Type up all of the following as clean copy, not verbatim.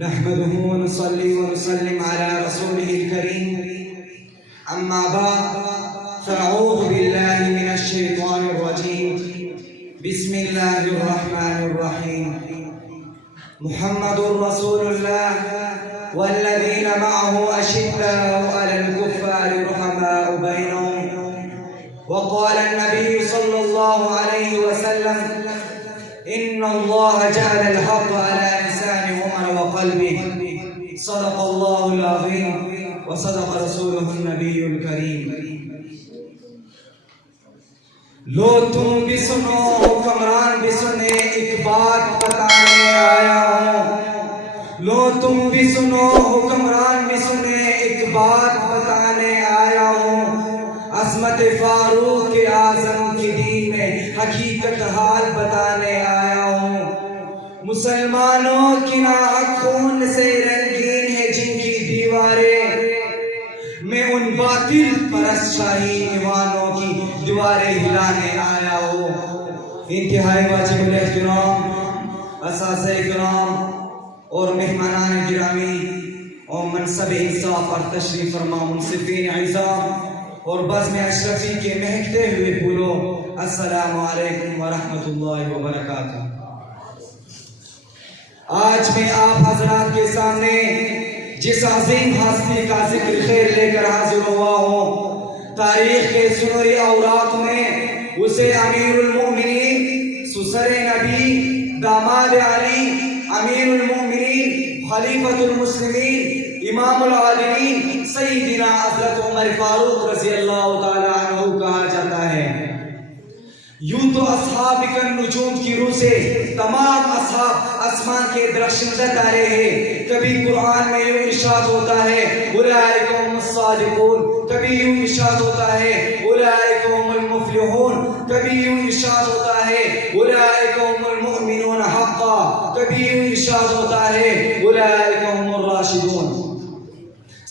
نحمده ونصلي ونسلم على رسوله الكريم أما بعد فأعوذ بالله من الشيطان الرجيم بسم الله الرحمن الرحيم محمد رسول الله والذين معه أشداء على الكفار رحماء بينهم وقال النبي صلى الله عليه وسلم إن الله جعل الحق على لسان عمر وقلبه صدق الله العظيم وصدق رسوله النبي الكريم لو تم بھی سنو حکمران بھی سنے ایک بات بتانے آیا ہوں لو تم بھی سنو حکمران بھی سنے ایک بات بتانے آیا ہوں عظمت فاروق اعظم کے دین میں حقیقت حال بتانے آیا ہوں مسلمانوں کی ناحق خون سے رنگین ہے جن کی دیواریں میں ان باطل پرست شاہی ایوانوں کی دیواریں ہلانے آیا ہوں انتہائی واجب الاحترام اساتذہ کرام اور مہمانان گرامی اور منصب انصاف اور تشریف فرما منصفین اعزام اور بزم اشرفی کے مہکتے ہوئے پھولوں السلام علیکم ورحمۃ اللہ وبرکاتہ۔ آج میں آپ حضرات کے سامنے جس عظیم ہستی کا ذکر خیر لے کر حاضر ہوا ہوں تاریخ کے سنوری اوراق میں اسے امیر المؤمنین سسر نبی داماد علی امیر المؤمنین خلیفۃ المسلمین امام العالمین سیدنا حضرت عمر فاروق رضی اللہ تعالی عنہ کہا جاتا ہے۔ یوں تو اصحاب کن نجوم کی روح سے تمام اصحاب آسمان کے درخشندہ تارے ہیں۔ کبھی قرآن میں یوں ارشاد ہوتا ہے اولئک هم الصادقون، کبھی یوں ارشاد ہوتا ہے اولئک هم المفلحون، کبھی یوں ارشاد ہوتا ہے اولئک هم المؤمنون حقا، کبھی یوں ارشاد ہوتا ہے اولئک هم الراشدون۔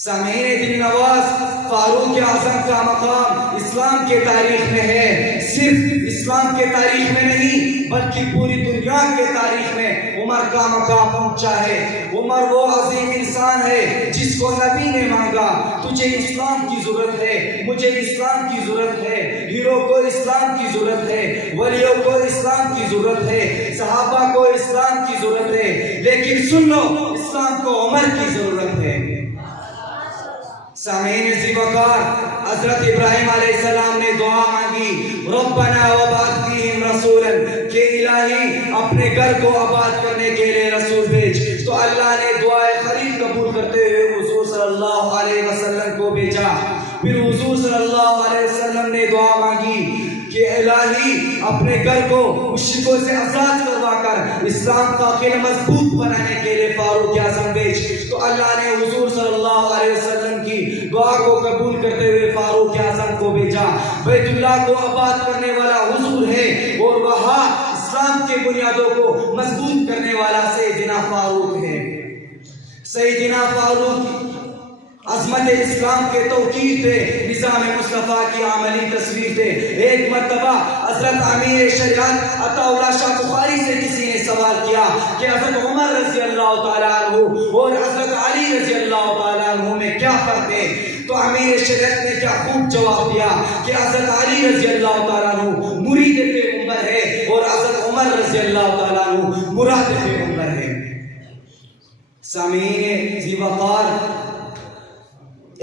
سامعین دل نواز، فاروق اعظم کا مقام اسلام کے تاریخ میں ہے، صرف اسلام کے تاریخ میں نہیں بلکہ پوری دنیا کے تاریخ میں عمر کا مقام پہنچا ہے۔ عمر وہ عظیم انسان ہے جس کو نبی نے مانگا تجھے اسلام کی ضرورت ہے، مجھے اسلام کی ضرورت ہے، ہیرو کو اسلام کی ضرورت ہے، ولیوں کو اسلام کی ضرورت ہے، صحابہ کو اسلام کی ضرورت ہے، لیکن سن لو اسلام کو عمر کی ضرورت ہے۔ سامعین ذی وقار، حضرت ابراہیم علیہ السلام نے دعا مانگی ربنا وبعث فیہم رسولا کہ الہی اپنے گھر کو آباد کرنے کے لیے رسول بھیج، تو اللہ نے دعائے خلیل قبول کرتے ہوئے حضور صلی اللہ علیہ وسلم کو بھیجا۔ پھر حضور صلی اللہ علیہ وسلم نے دعا مانگی کہ الہی اپنے گھر کو مشرکوں سے آزاد کروا کر اسلام کا قلعہ مضبوط بنانے کے لیے فاروق اعظم بھیج، تو اللہ نے حضور صلی اللہ علیہ وسلم کی دعا کو قبول کرتے ہوئے فاروق اعظم کو بھیجا۔ بیت اللہ کو آباد کرنے والا حضور ہے اور وہاں اسلام کے بنیادوں کو مضبوط کرنے والا سیدنا فاروق ہے۔ سیدنا فاروق عظمت اسلام کے توقیر تھے، نظام مصطفیٰ کی عملی تصویر تھے۔ ایک مرتبہ حضرت امیر شریعت عطا اللہ شاہ بخاری سے کسی نے سوال کیا کہ حضرت عمر رضی اللہ تعالیٰ عنہ اور حضرت علی رضی اللہ تعالیٰ عنہ میں کیا فرق ہے؟ تو امیر شریعت نے کیا خوب جواب دیا کہ حضرت علی رضی اللہ تعالیٰ عنہ مرید پیغمبر ہے اور حضرت عمر رضی اللہ تعالیٰ عنہ مراد پیغمبر ہے۔ سامعین ذی وقار،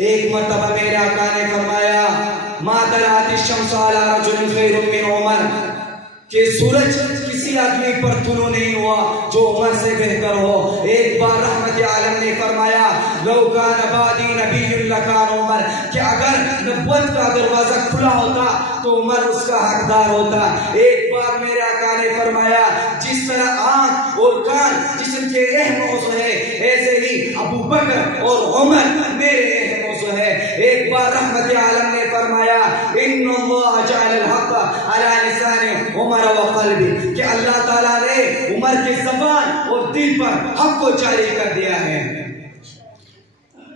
ایک مرتبہ میرے آقا نے فرمایا ما طلعت الشمس علی رجل خیر من عمر، کہ سورج کسی آدمی پر طلوع نہیں ہوا جو عمر سے بہتر ہو۔ ایک بار رحمت عالم نے فرمایا لو کان بعدی نبی لکان عمر، کہ اگر نبوت کا دروازہ کھلا ہوتا تو عمر اس کا حقدار ہوتا۔ ایک بار میرے آقا نے فرمایا جس طرح آنکھ اور کان جسم کے اہم عضو ہے ایسے ہی ابو بکر اور عمر میرے اہم عضو ہے۔ ایک بار رحمت عالم نے فرمایا ان اللہ جعل الحق علی لسان عمر وقلبی، کہ اللہ تعالیٰ نے عمر کی زبان اور دل پر حق کو جاری کر دیا ہے۔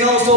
900